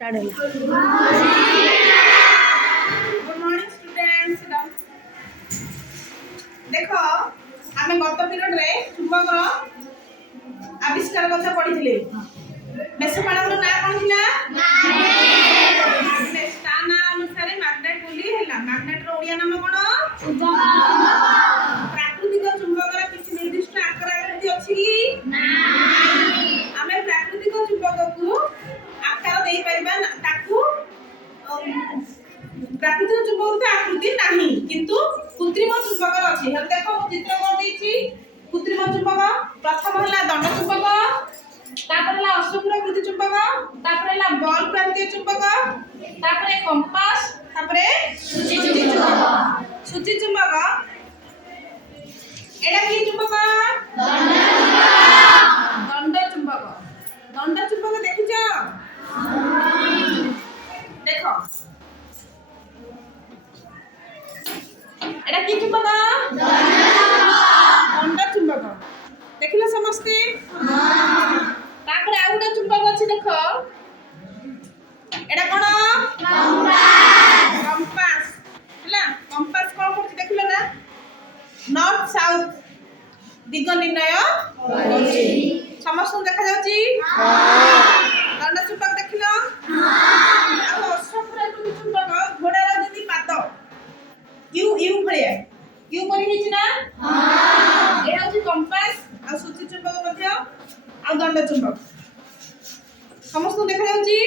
Good morning students. देखो आमे गत पीरियड रे चुंबक आविष्कार कथा पढिथिले। मेसोपालक रो ना कोन थिला? मैग्नेट। ता ना अनुसार मैग्नेट बोली हैला। मैग्नेट रो ओडिया नाम कोन? चुंबक। प्राकृतिक चुंबक रा किछि निर्दिष्ट आकार आकृति अछि कि? नाही। आमे प्राकृतिक चुंबक को आकार देई परिबा ताकू प्राकृतिक चुंबक आकृति नाही किंतु कृत्रिम चुंबक अछि। हम देखो चित्र कर देछि। कृत्रिम चुंबक प्रथम हला दंड चुंबक, तापर हला अशुक्राकृति चुंबक, तापर हला बॉल प्राकृतिक चुंबक, तापर कंपास, तापर सूची चुंबक। सूची चुंबक एडा की चुंबक? दंड चुंबक। दंड चुंबक देखिछ? देखो एडा की चुंबक? दंड चुंबक। देखिलो समस्ते? तापर आउडा चुंबक अछि देखो। एडा कोन? कंपास। हला कंपास कोन करछि देखिलो ना? नॉर्थ साउथ दिग निर्णय करछि। समस्त देखा जाउछि? दंड चुंबक देखिलो? आ अशुक्राकृति चुंबक घोड़ार जति पाद यू भलिया यू परि हिछि ना? ए होछि कंपास आ सूची चुंबक मध्य आ दंड चुंबक। समस्त देखा जाउछि?